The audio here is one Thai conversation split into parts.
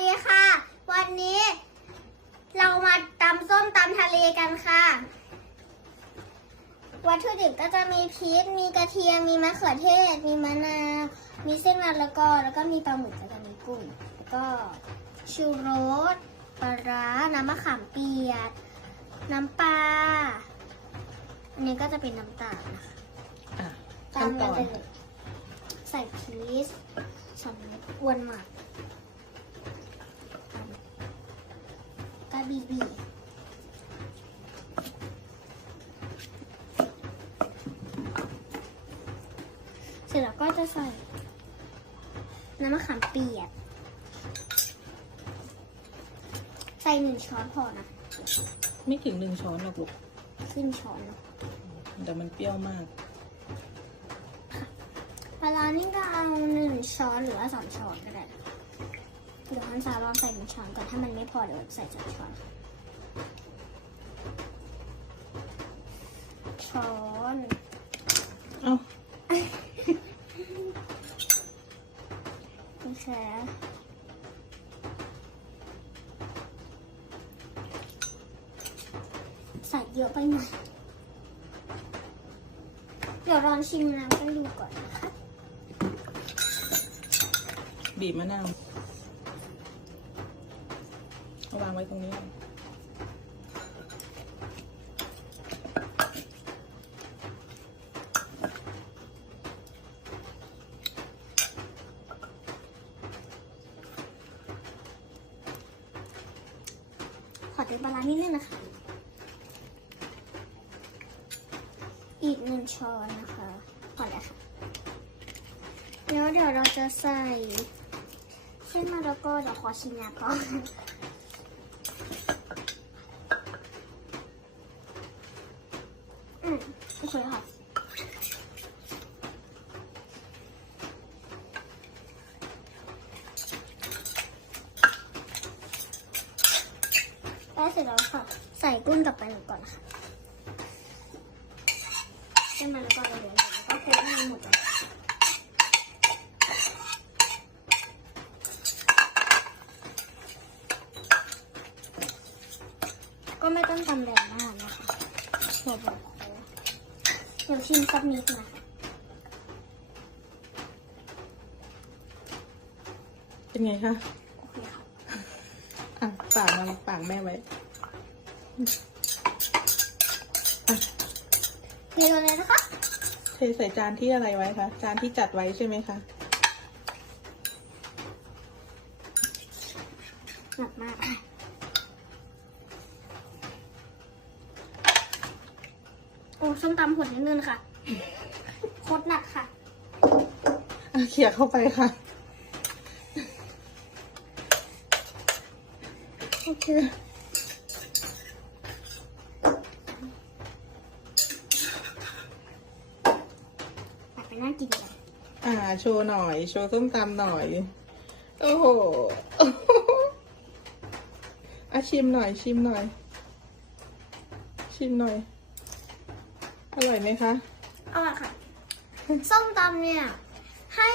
ดีค่ะ วันนี้เรามาตำส้มตำทะเลกันค่ะ วัตถุดิบก็จะมีพริก มีกระเทียม มีมะเขือเทศ มีมะนาว มีเส้นมะละกอแล้วก็มีปลาหมึกแล้วก็มีกุ้งแล้วก็ชูรสปลาร้า น้ำมะขามเปียก น้ำปลาอันนี้ก็จะเป็นน้ำตาลนะคะอะตาขั้มนตกันอนไปเลยใส่ชีสสองเม็ดอ้วนมากกา บีบีเสร็จแล้วก็จะใส่น้ำมะขามเปียก ใส่หนึ่งช้อนพอนะไม่ถึงหนึ่งช้อนหรอกลูกครึ่งช้อนเนอะแต่มันเปรี้ยวมาก ปลาร้านี่ก็เอาหนึ่งช้อนหรือว่าสองช้อนก็ได้นะ เดี๋ยวฮันซาลองใส่หนึ่งช้อนก่อนถ้ามันไม่พอเดี๋ยวใส่สองช้อนช้อนเอ้าโอเคใส่เยอะไปหน่อยเดี๋ยวลองชิมน้ำกันดูก่อนนะคะบีบมะนาวเอา วางไว้ตรงนี้ ขอเติมปลาร้านิดนึงนะคะ อีกหนึ่งช้อนนะคะพอแล้วค่ะแล้วเดี๋ยวเราจะใส่เส้นมะละกอเดี๋ยวขอชิมนะก่อนอืมโอเคค่ะ ได้ เสร็จแล้วค่ะ ใส่กุ้งกับปลาหมึกก่อนค่ะเส้นมันแล้วก็เหลือๆแล้วก็คลุกให้มันหมดเลยก็ไม่ต้องทำแรงมากนะคะหัวบอกเดี๋ยวชิมสักนิดนะคะเป็นไงคะ โอเคค่ะ อะปากมันปากแม่ไว้ เทลงเลยนะคะเทใส่จานที่อะไรไว้คะ จานที่จัดไว้ใช่ไหมคะหนักมากค่ะโอ้ส้มตำหดนิดนึงค่ะโคตรหนักค่ะอะเขี่ยเข้าไปค่ะ โอเคตัดไป น่ากินเลยอ่า โชว์หน่อย โชว์ส้มตำหน่อย โอ้โหอะชิมหน่อยชิมหน่อย ชิมหน่อย อร่อยไหมคะเอาละค่ะ ส้มตำเนี่ย ให้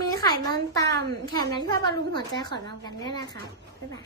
มีไขมันต่ำแถมยังช่วยบำรุงหัวใจของเรากันด้วยนะคะบ๊ายบาย